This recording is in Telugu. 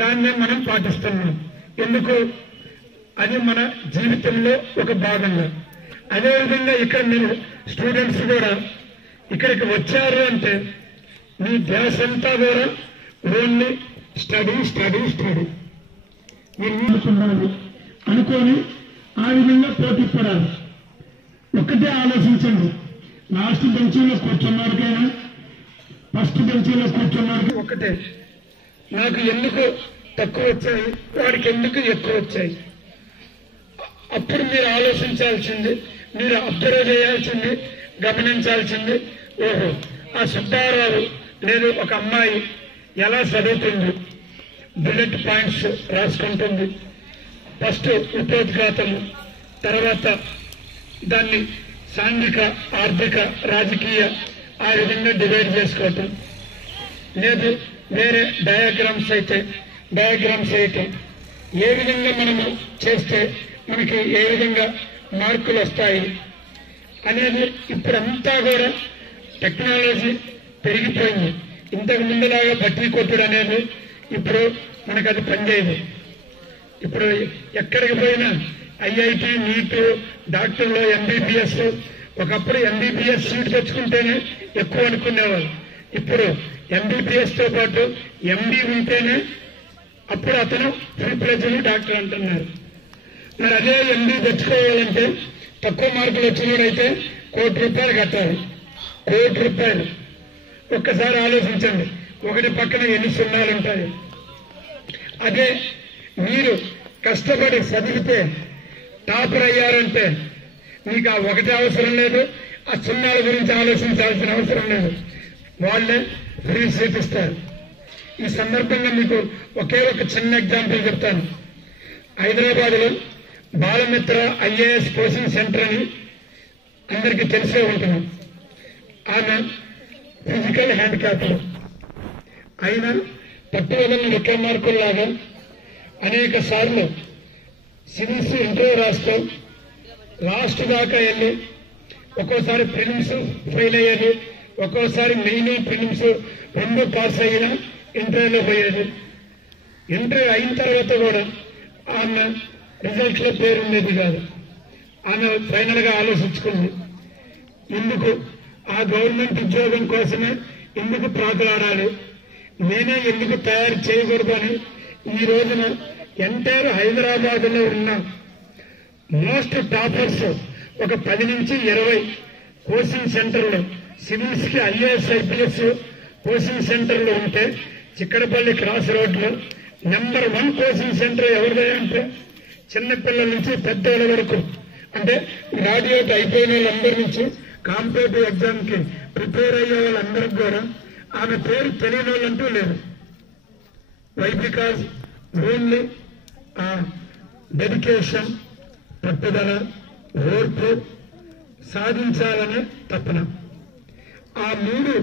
దాన్ని మనం పాటిస్తున్నాం. ఎందుకు? అది మన జీవితంలో ఒక భాగంగా. అదేవిధంగా ఇక్కడ మీరు స్టూడెంట్స్ కూడా ఇక్కడికి వచ్చారు అంటే మీ ధ్యాస అంతా కూడా ఓన్లీ స్టడీ స్టడీ స్టడీ మీరు అనుకొని ఆ విధంగా పోటీ పడాలి. ఒక్కటే ఆలోచించండి, లాస్ట్ బెంచీలో కూర్చున్నాడికైనా ఫస్ట్ బెంచీలో కూర్చున్నాడికి ఒక్కటే, నాకు ఎందుకు తక్కువ వచ్చాయి, వాడికి ఎందుకు ఎక్కువ వచ్చాయి. అప్పుడు మీరు ఆలోచించాల్సింది, మీరు అబ్జర్వ్ చేయాల్సింది, గమనించాల్సింది, ఓహో ఆ సుబ్బారావు లేదు ఒక అమ్మాయి ఎలా చదువుతుంది, బుల్లెట్ పాయింట్స్ రాసుకుంటుంది, ఫస్ట్ ఉపోద్ఘాతము, తర్వాత దాన్ని సాంఘిక ఆర్థిక రాజకీయ ఆ విధంగా డివైడ్ చేసుకోవటం, లేదు వేరే డయాగ్రామ్స్ అయితే ఏ విధంగా మనము చేస్తే మనకి ఏ విధంగా మార్కులు వస్తాయి అనేది ఇప్పుడంతా కూడా టెక్నాలజీ పెరిగిపోయింది. ఇంతకు ముందులాగా బట్టి కొట్టుడు అనేది ఇప్పుడు మనకు అది పనిచేయదు. ఇప్పుడు ఎక్కడికి పోయినా ఐఐటి, నీట్, డాక్టర్లు, ఎంబీబీఎస్, ఒకప్పుడు ఎంబీబీఎస్ సీట్ తెచ్చుకుంటేనే ఎక్కువ అనుకునేవాళ్ళు. ఇప్పుడు ఎంబీబీఎస్ తో పాటు ఎండీ ఉంటేనే అప్పుడు అతను ఫుల్ ఫ్లెడ్జ్డ్ డాక్టర్ అంటున్నారు. మరి అదే ఎండీ తెచ్చుకోవాలంటే తక్కువ మార్కులు వచ్చినోడైతే ₹1,00,00,000 కట్టాలి. ₹1,00,00,000 ఒక్కసారి ఆలోచించండి, ఒకటి పక్కన ఎన్ని సున్నాలు ఉంటాయి. అదే మీరు కష్టపడి చదివితే టాపర్ అయ్యారంటే మీకు ఆ ఒకటి అవసరం లేదు, ఆ సున్నాల గురించి ఆలోచించాల్సిన అవసరం లేదు, వాళ్ళే ఫ్రీ సీట్ ఇస్తారు. ఈ సందర్భంగా మీకు ఒకే ఒక చిన్న ఎగ్జాంపుల్ చెప్తాను. హైదరాబాద్లో బాలమిత్ర ఐఏఎస్ కోచింగ్ సెంటర్ అని అందరికీ తెలిసే ఉంటుంది. ఆమె ఫిజికల్ హ్యాండిక్యాప్డ్ అయినా పట్టువదలని విక్రమార్కుల్లాగా అనేక సార్లు సివిల్స్ ఇంటర్వ్యూ రాస్తూ లాస్ట్ దాకా వెళ్ళి ఒక్కోసారి ప్రిలిమ్స్ ఫెయిల్ అయ్యేది, ఒక్కోసారి మెయిన్ ప్రిలిమ్స్ 2 పాస్ అయినా ఇంటర్వ్యూలో పోయేది. ఇంటర్వ్యూ అయిన తర్వాత కూడా ఆమె రిజల్ట్ లో పేరు ఉండేది కాదు. ఆమె ఫైనల్ గా ఆలోచించుకుంది, ఎందుకు ఆ గవర్నమెంట్ ఉద్యోగం కోసమే ఎందుకు ప్రాకులాడాలి, నేనే ఎందుకు తయారు చేయకూడదు అని ఈ రోజున ఎంటైర్ హైదరాబాద్ లో ఉన్న మోస్ట్ టాపర్స్ ఒక 10 నుంచి 20 కోచింగ్ సెంటర్లు, సివిల్స్ కి ఐఏఎస్ ఐపీఎస్ కోచింగ్ సెంటర్లు ఉంటే చిక్కడపల్లి క్రాస్ రోడ్ లో నెంబర్ 1 కోచింగ్ సెంటర్ ఎవరిదే అంటే చిన్నపిల్లల నుంచి పెద్దవాళ్ళ వరకు, అంటే గ్రాడ్యుయేట్ అయిపోయిన వాళ్ళందరి నుంచి కాంపిటేటివ్ ఎగ్జామ్ కి ప్రిపేర్ అయ్యే వాళ్ళందరికీ కూడా ఆమె పేరు తెలియని వాళ్ళంటూ లేదు. వై? బికాజ్ ఓన్లీ డెడికేషన్, పట్టుదల, ఓర్పు, సాధించాలనే తపన, ఆ 3